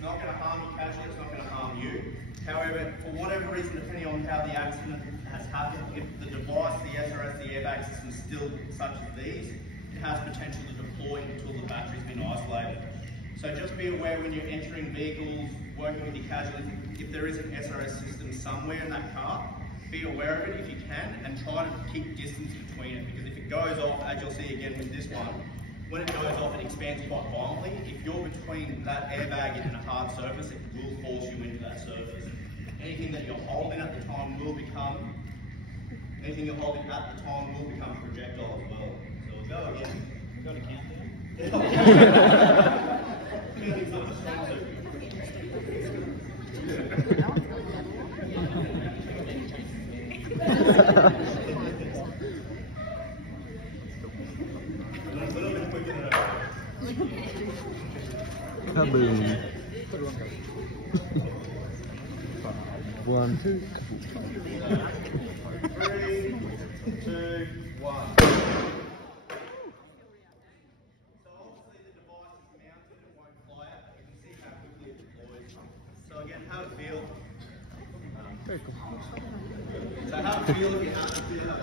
It's not going to harm you casually, it's not going to harm you. However, for whatever reason, depending on how the accident has happened, if the device, the SRS, the airbag system is still such as these, it has potential to deploy until the battery's been isolated. So just be aware when you're entering vehicles, working with your casualties, if there is an SRS system somewhere in that car, be aware of it if you can, and try to keep distance between it, because if it goes off, as you'll see again with this one, when it goes off, it expands quite violently. If you're between that airbag and a hard surface, it will force you into that surface. Anything that you're holding at the time will become, projectile as well. So we'll go again. Go to countdown. Kaboom. 1, 2. 3, 2, 1. So obviously the device is mounted, it won't fly out, but you can see how quickly it deploys. So again, how it feels. Very cool. So how it feels if you have to feel that.